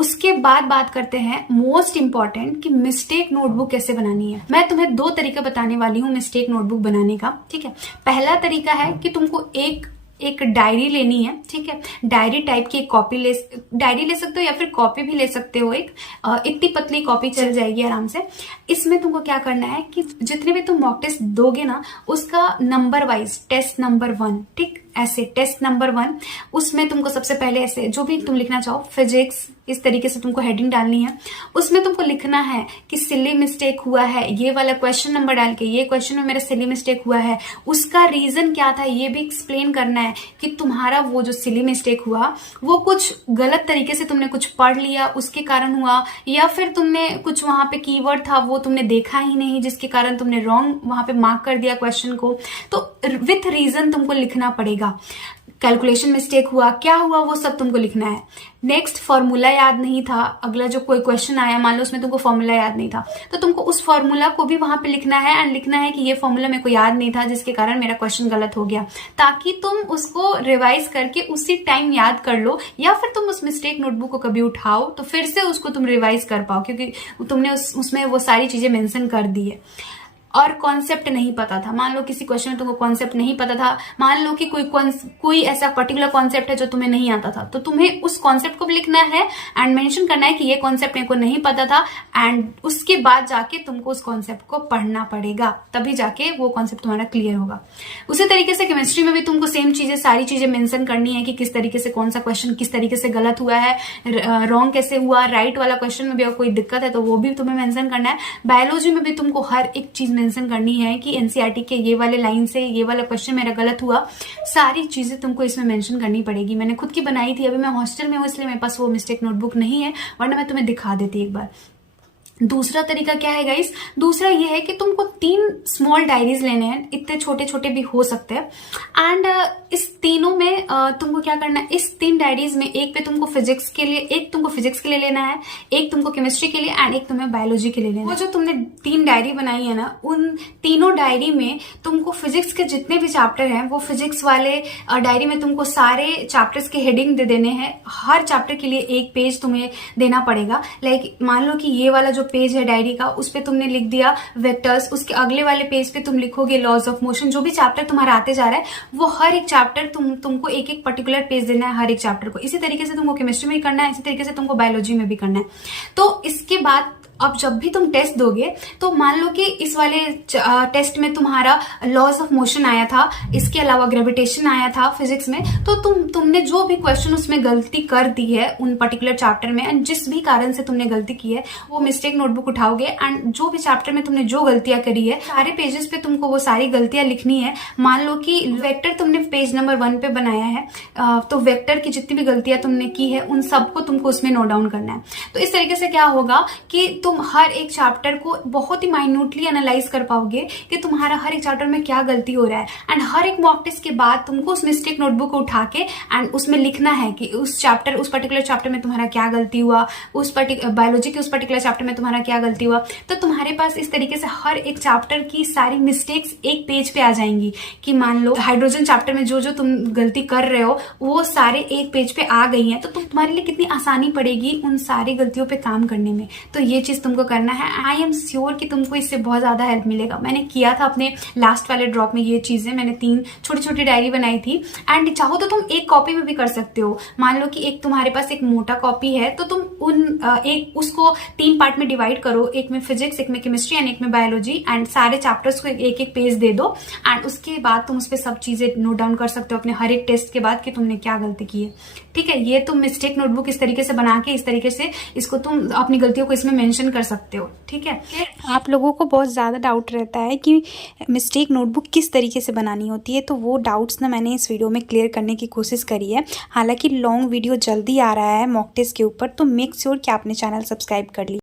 उसके बाद बात करते हैं मोस्ट इंपॉर्टेंट कि मिस्टेक नोटबुक कैसे बनानी है। मैं तुम्हें 2 तरीका बताने वाली हूँ मिस्टेक नोटबुक बनाने का, ठीक है। पहला तरीका है कि तुमको एक डायरी लेनी है, ठीक है। डायरी टाइप की एक डायरी ले सकते हो या फिर कॉपी भी ले सकते हो। इतनी पतली कॉपी चल जाएगी आराम से। इसमें तुमको क्या करना है कि जितने भी तुम मॉक टेस्ट दोगे ना, उसका नंबर वाइज टेस्ट नंबर 1, ठीक, ऐसे टेस्ट नंबर 1, उसमें तुमको सबसे पहले ऐसे जो भी तुम लिखना चाहो, फिजिक्स, इस तरीके से तुमको हेडिंग डालनी है। उसमें तुमको लिखना है कि सिली मिस्टेक हुआ है, ये वाला क्वेश्चन नंबर डाल के, ये क्वेश्चन में मेरा सिली मिस्टेक हुआ है, उसका रीजन क्या था ये भी एक्सप्लेन करना है कि तुम्हारा वो जो सिली मिस्टेक हुआ वो कुछ गलत तरीके से तुमने कुछ पढ़ लिया उसके कारण हुआ, या फिर तुमने कुछ वहां पे कीवर्ड था वो तुमने देखा ही नहीं जिसके कारण तुमने रॉन्ग वहां पे मार्क कर दिया क्वेश्चन को। तो विथ रीजन तुमको लिखना पड़ेगा। कैलकुलेशन मिस्टेक हुआ, क्या हुआ, वो सब तुमको लिखना है। नेक्स्ट, फॉर्मूला याद नहीं था। अगला जो कोई क्वेश्चन आया, मान लो उसमें तुमको फॉर्मूला याद नहीं था, तो तुमको उस फॉर्मूला को भी वहां पे लिखना है एंड लिखना है कि ये फॉर्मूला मेरे को याद नहीं था जिसके कारण मेरा क्वेश्चन गलत हो गया, ताकि तुम उसको रिवाइज करके उसी टाइम याद कर लो, या फिर तुम उस मिस्टेक नोटबुक को कभी उठाओ तो फिर से उसको तुम रिवाइज कर पाओ, क्योंकि तुमने उसमें वो सारी चीजें मेंशन कर दी है। और कॉन्सेप्ट नहीं पता था, मान लो किसी क्वेश्चन में तुमको कॉन्सेप्ट नहीं पता था, मान लो कि कोई ऐसा पर्टिकुलर कॉन्सेप्ट है जो तुम्हें नहीं आता था, तो तुम्हें उस कॉन्सेप्ट को भी लिखना है एंड मेंशन करना है कि ये कॉन्सेप्ट मेरे को नहीं पता था, एंड उसके बाद जाके तुमको उस कॉन्सेप्ट को पढ़ना पड़ेगा, तभी जाके वो कॉन्सेप्ट तुम्हारा क्लियर होगा। उसी तरीके से केमिस्ट्री में भी तुमको सेम चीजें, सारी चीजें मेंशन करनी है कि किस तरीके से कौन सा क्वेश्चन किस तरीके से गलत हुआ है, रॉन्ग कैसे हुआ, राइट वाला क्वेश्चन में भी अगर कोई दिक्कत है तो वो भी तुम्हें मेंशन करना है। बायोलॉजी में भी तुमको हर एक चीज मेंशन करनी है कि एनसीईआरटी के ये वाले लाइन से ये वाला क्वेश्चन मेरा गलत हुआ, सारी चीजें तुमको इसमें मेंशन करनी पड़ेगी। मैंने खुद की बनाई थी, अभी मैं हॉस्टल में हूँ इसलिए मेरे पास वो मिस्टेक नोटबुक नहीं है, वरना मैं तुम्हें दिखा देती एक बार। दूसरा तरीका क्या है गाइस, दूसरा ये है कि तुमको 3 स्मॉल डायरीज लेने हैं, इतने छोटे छोटे भी हो सकते हैं, एंड इस तीनों में तुमको क्या करना है, इस 3 डायरीज में एक पे तुमको फिजिक्स के लिए, एक तुमको फिजिक्स के लिए लेना है, एक तुमको केमिस्ट्री के लिए एंड एक तुम्हें बायोलॉजी के लिए लेना है। वो जो तुमने 3 डायरी बनाई है ना, उन तीनों डायरी में तुमको फिजिक्स के जितने भी चैप्टर हैं वो फिजिक्स वाले डायरी में तुमको सारे चैप्टर्स के हेडिंग दे देने हैं। हर चैप्टर के लिए एक पेज तुम्हें देना पड़ेगा। लाइक मान लो कि ये वाला जो पेज है डायरी का, उस पे तुमने लिख दिया वेक्टर्स, उसके अगले वाले पेज पे तुम लिखोगे लॉज ऑफ मोशन। जो भी चैप्टर तुम्हारा आते जा रहा है वो हर एक चैप्टर तुमको एक एक पर्टिकुलर पेज देना है हर एक चैप्टर को। इसी तरीके से तुमको केमिस्ट्री में भी करना है, इसी तरीके से तुमको बायोलॉजी में भी करना है। तो इसके बाद अब जब भी तुम टेस्ट दोगे तो मान लो कि इस वाले टेस्ट में तुम्हारा लॉज ऑफ मोशन आया था, इसके अलावा ग्रेविटेशन आया था फिजिक्स में, तो तुमने जो भी क्वेश्चन उसमें गलती कर दी है उन पर्टिकुलर चैप्टर में, एंड जिस भी कारण से तुमने गलती की है वो मिस्टेक नोटबुक उठाओगे एंड जो भी चैप्टर में तुमने जो गलतियां करी है सारे पेजेस पे तुमको वो सारी गलतियां लिखनी है। मान लो कि वेक्टर तुमने पेज नंबर 1 पे बनाया है, तो वेक्टर की जितनी भी गलतियां तुमने की है उन सबको तुमको उसमें नोट डाउन करना है। तो इस तरीके से क्या होगा कि तुम हर एक चैप्टर को बहुत ही माइन्यूटली एनालाइज कर पाओगे कि तुम्हारा हर एक चैप्टर में क्या गलती हो रहा है, एंड हर एक मॉक टेस्ट के बाद तुमको उस मिस्टेक नोटबुक को उठा के एंड उसमें लिखना है कि उस पर्टिकुलर चैप्टर में तुम्हारा क्या गलती हुआ, बायोलॉजी के उस पर्टिकुलर चैप्टर में तुम्हारा क्या गलती हुआ। तो तुम्हारे पास इस तरीके से हर एक चैप्टर की सारी मिस्टेक्स एक पेज पे आ जाएंगी कि मान लो हाइड्रोजन चैप्टर में जो जो तुम गलती कर रहे हो वो सारे एक पेज पे आ गई हैं, तो तुम्हारे लिए कितनी आसानी पड़ेगी उन सारी गलतियों पे काम करने में। तो ये चीज तुमको करना है। आई एम श्योर कि तुमको इससे बहुत ज्यादा हेल्प मिलेगा। मैंने किया था अपने लास्ट वाले ड्रॉप में ये चीजें, मैंने 3 छोटी छोटी डायरी बनाई थी, एंड चाहो तो तुम एक कॉपी में भी कर सकते हो। मान लो कि एक तुम्हारे पास एक मोटा कॉपी है तो तुम उसको 3 पार्ट में डिवाइड करो, एक में फिजिक्स, एक में केमिस्ट्री एंड एक में बायोलॉजी, एंड सारे चैप्टर्स को एक एक पेज दे दो, एंड उसके बाद तुम उस पर सब चीजें नोट डाउन कर सकते हो अपने हर एक टेस्ट के बाद कि तुमने क्या गलती की है। ठीक है, ये तुम मिस्टेक नोटबुक इस तरीके से बना के इस तरीके से इसको तुम अपनी गलतियों को इसमें मेंशन कर सकते हो। ठीक है, आप लोगों को बहुत ज़्यादा डाउट रहता है कि मिस्टेक नोटबुक किस तरीके से बनानी होती है, तो वो डाउट्स ना मैंने इस वीडियो में क्लियर करने की कोशिश करी है। हालांकि लॉन्ग वीडियो जल्दी आ रहा है मॉक टेस्ट के ऊपर, तो मेक श्योर कि आपने चैनल सब्सक्राइब कर ली।